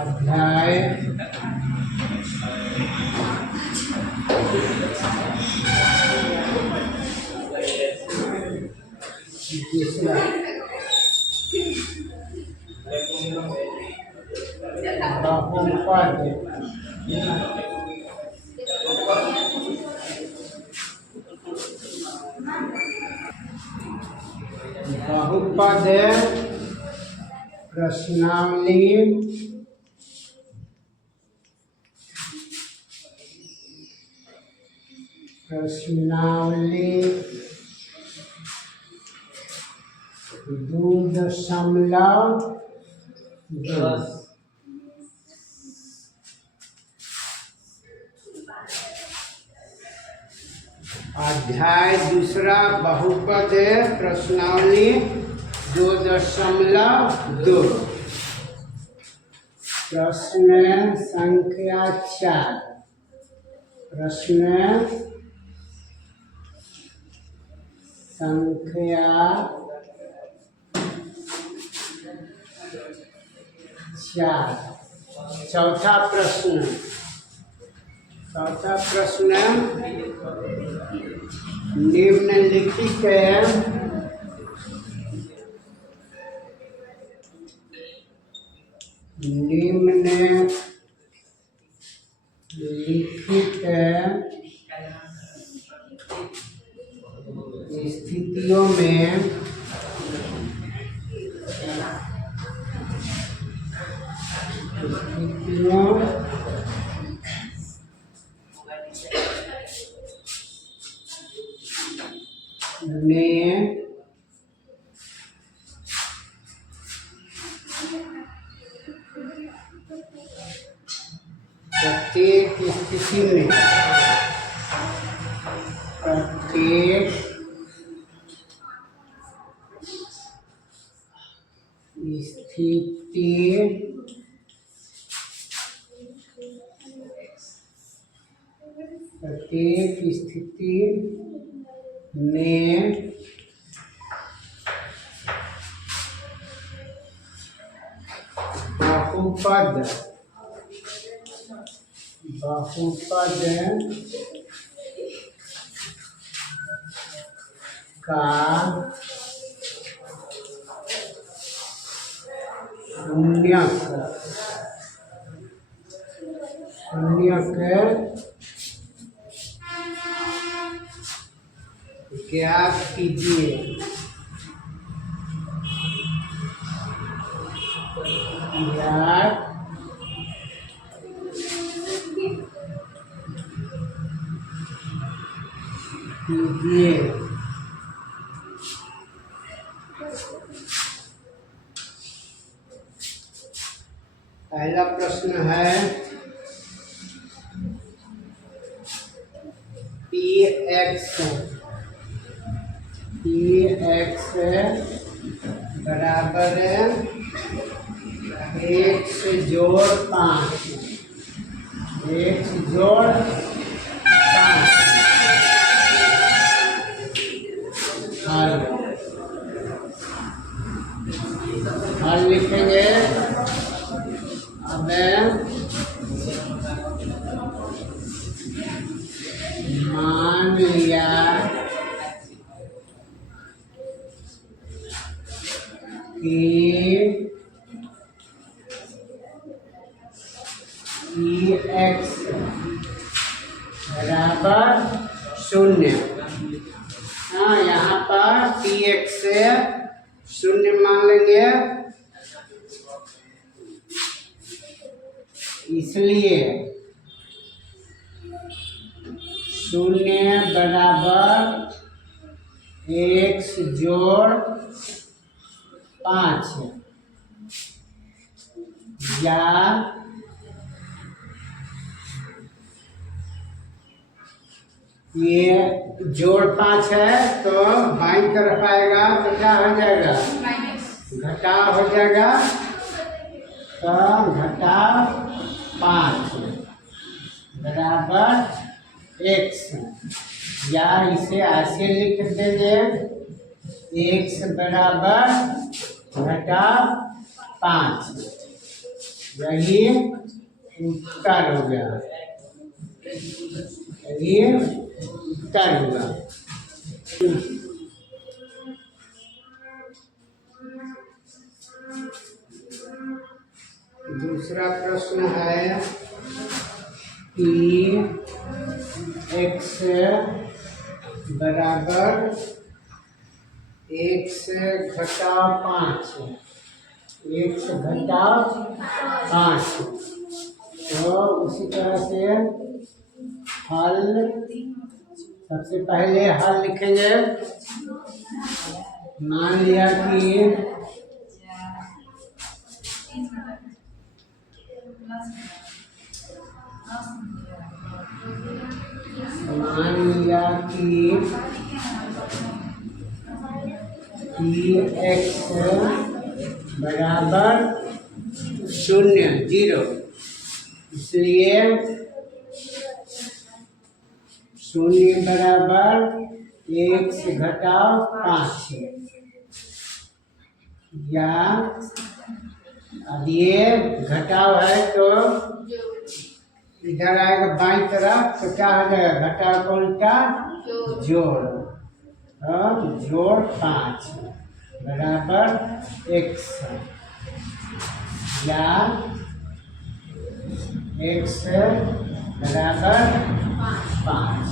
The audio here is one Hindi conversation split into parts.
अध्याय तीसरा बहुपद। बहुपद प्रश्नावली दो दशमलव दो। अध्याय दूसरा बहुपद प्रश्नावली 2.2। प्रश्न संख्या 4। प्रश्न संख्या 4। चौथा प्रश्न निम्नलिखित स्थितियों में प्रत्येक स्थिति में बहुपद का शून्यक ज्ञात कीजिए। पहला प्रश्न है Px बराबर x जोड़ 5। x जोड़ 5 हल लिखेंगे। अब मान लिया कि x बराबर 0। हाँ, यहाँ पर Px से 0 मान लेंगे, इसलिए 0 बराबर x जोड़ 5 या ये जोड़ 5 है तो बाईं तरफ आएगा तो क्या हो जाएगा, घटाव हो जाएगा। तो घटाव 5 बराबर x, या इसे ऐसे लिख देंगे x बराबर घटाव 5 यही उत्तर हो गया, यही उत्तर होगा। दूसरा प्रश्न है कि x बराबर 1 से घटा 5, 1 से घटा 5, तो उसी तरह से हल, सबसे पहले हल लिखेंगे। मान लिया कि x बराबर 0, इसलिए 0 बराबर 1 से घटाओ 5, या अब ये घटाव है तो इधर आएगा बाईं तरफ, तो क्या हो जाएगा, घटाव का उल्टा जोड़, जोड़ 5 बराबर x, या x बराबर 5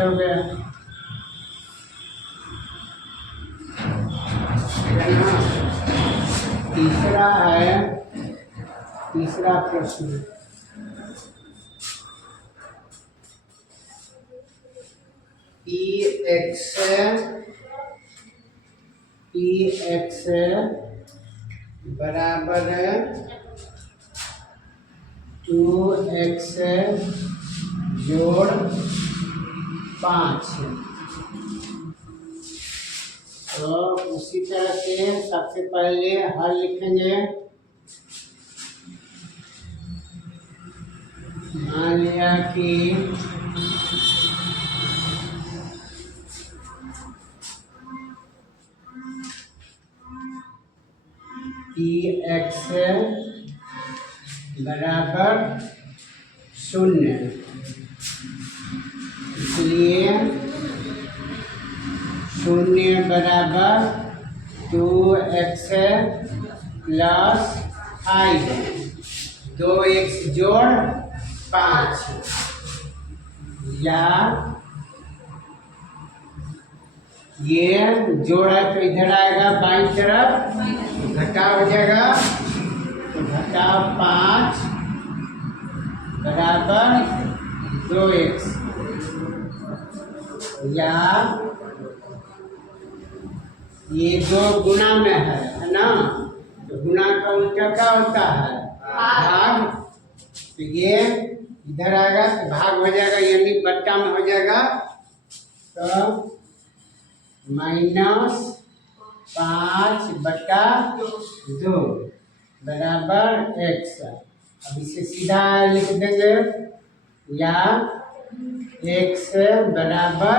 हो गया। तीसरा है, तीसरा प्रश्न, x बराबर 2x जोड़ 5, तो उसी तरह से सबसे पहले हल लिखेंगे। मान लिया कि x बराबर 0, इसलिए 0 बराबर 2x प्लस 5, 2x जोड़ 5, या ये जोड़ है तो इधर आएगा बाईं तरफ, घटा हो जाएगा, तो घटा 5 बराबर 2x, या ये 2 गुना में है ना, तो गुना का उल्टा क्या होता है, भाग, तो ये इधर आएगा तो भाग हो जाएगा, यानी बट्टा में हो जाएगा, तो -5/2 बराबर x। अब इसे सीधा लिख देंगे, या x बराबर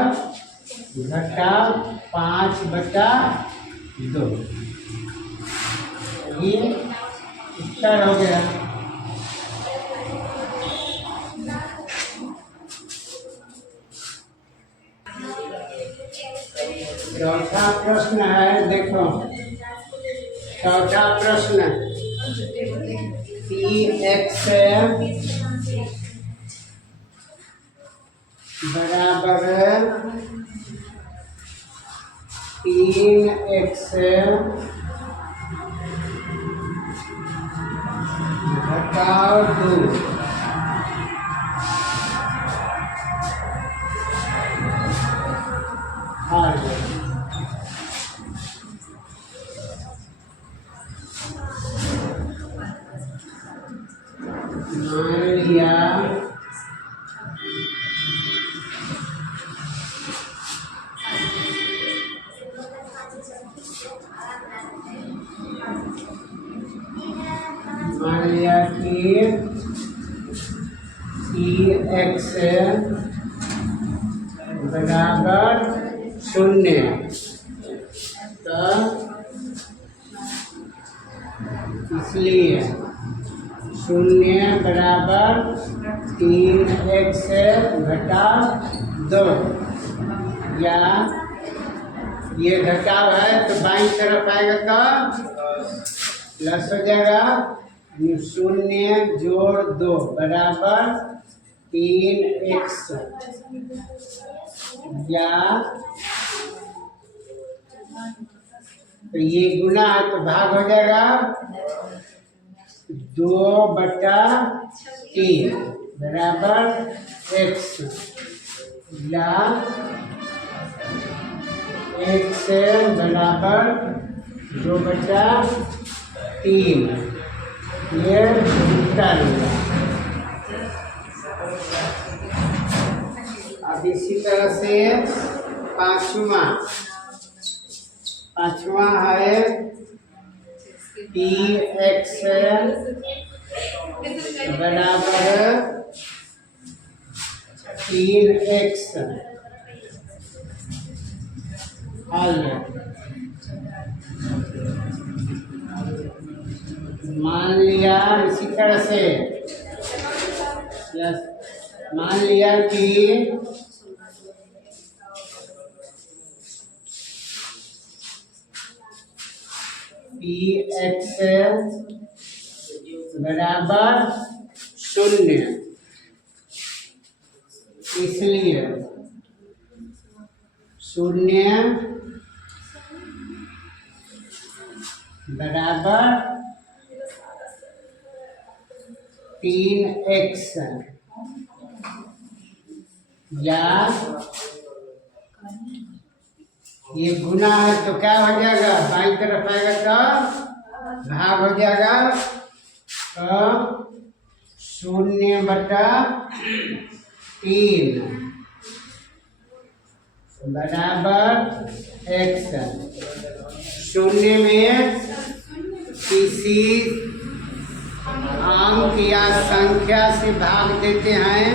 घटा 5/2, ये उत्तर हो गया। चौथा प्रश्न है, देखो चौथा प्रश्न, x बराबर 3x घटाओ 2, मान लिया कि x बराबर 0, तो इस इसलिए शून्य बराबर 3x घटा 2, या ये घटाव है तो बाईं तरफ आएगा तो प्लस हो जाएगा। 0 जोड़ 2 बराबर 3x, या तो ये गुना है तो भाग हो जाएगा 2/3 बराबर x, या x बराबर 2/3, ये उत्तर होगा। अब इसी तरह से पांचवा है px बराबर 3x, हल मान लिया इसी तरह से, मान लिया कि px बराबर 0, इसलिए 0 बराबर 3x, या ये गुना है तो क्या हो जाएगा, बाईं तरफ आएगा तो भाग हो जाएगा, तो 0/3 बराबर x। 0 में किसी अंक या संख्या से भाग देते हैं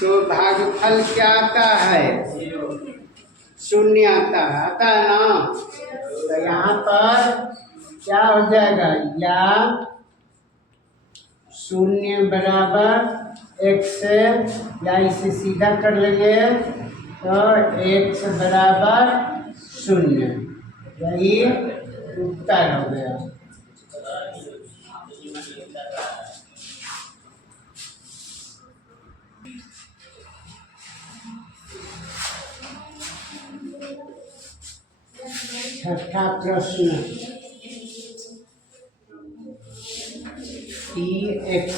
तो भागफल क्या आता है, 0 आता है ना। तो यहाँ पर क्या हो जाएगा, या 0 बराबर x, या इसे सीधा कर लेंगे तो x बराबर 0, यही उत्तर हो गया। छठा प्रश्न, px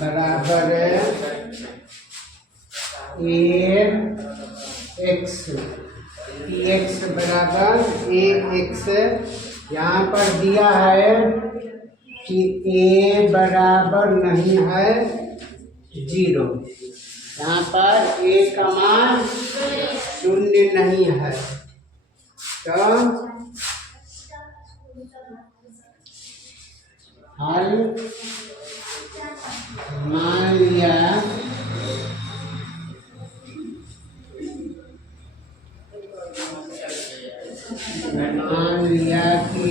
बराबर ax, px बराबर ax। यहाँ पर दिया है कि a बराबर नहीं है 0, यहाँ पर a का मान 0 नहीं है, तो हल मान लिया कि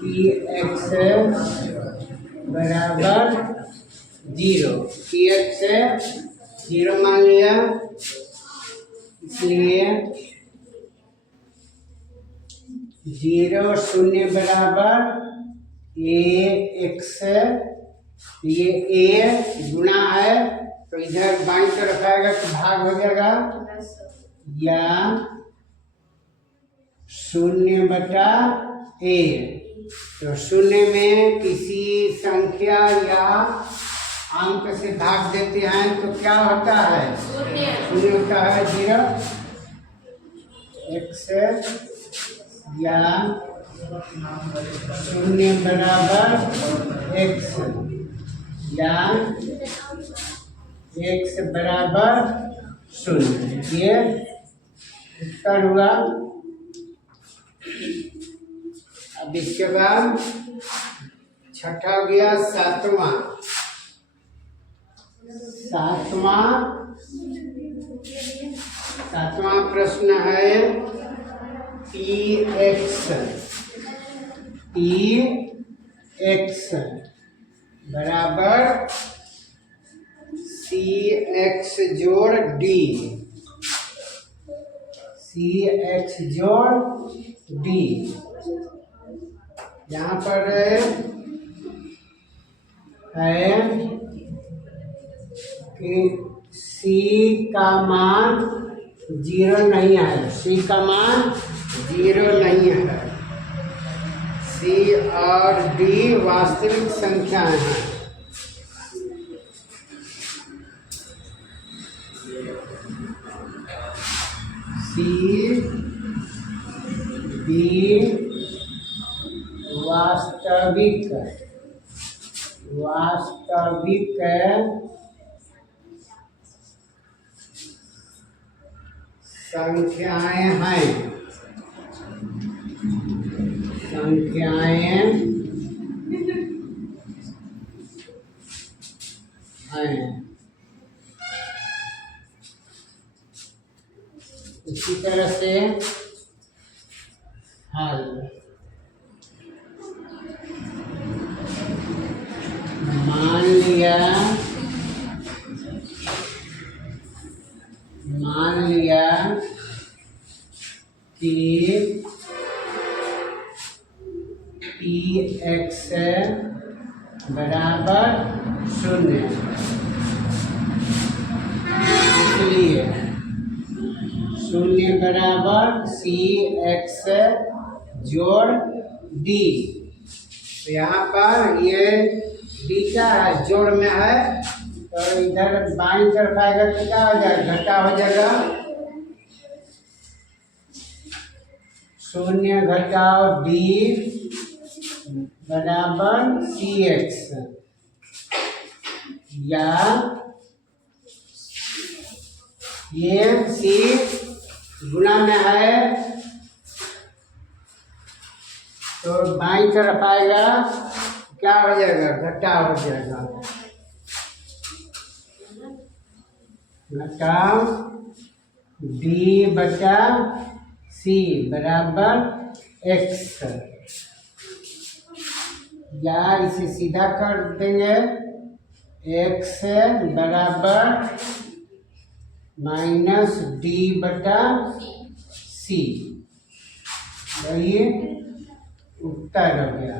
px बराबर 0, px 0 मान लिया, इसलिए 0 बराबर ax, ये a गुना है तो इधर बाईं तरफ आएगा तो भाग हो जाएगा, या 0/a। तो 0 में किसी संख्या या अंक से भाग देते हैं तो क्या होता है, 0 होता है 0, x, या 0 बराबर x, या x बराबर 0, ये उत्तर हुआ। अब इसके बाद छठा गया सातवां प्रश्न है पी एक्स बराबर सी एक्स जोड़ डी, सी एक्स जोड़ डी। यहाँ पर है कि सी का मान 0 नहीं है, सी का मान 0 नहीं है। सी और डी वास्तविक संख्याएं हैं। सी डी वास्तविक संख्याएं हैं, इसी तरह से हल मान लिया कि पी एक्स बराबर 0, इसलिए 0 बराबर सी एक्स जोड़ डी। तो यहाँ पर ये डी क्या है, जोड़ में है, तो इधर बाईं तरफ आएगा तो क्या हो जाएगा, घटा हो जाएगा। 0 घटाओ डी बराबर सी एक्स, या ये सी गुना में है तो बाईं तरफ आएगा, क्या हो जाएगा, घटा हो जाएगा। घटाओ डी बटा सी बराबर एक्स, या इसे सीधा कर देंगे, एक्स बराबर माइनस डी बटा सी, यही उत्तर हो गया।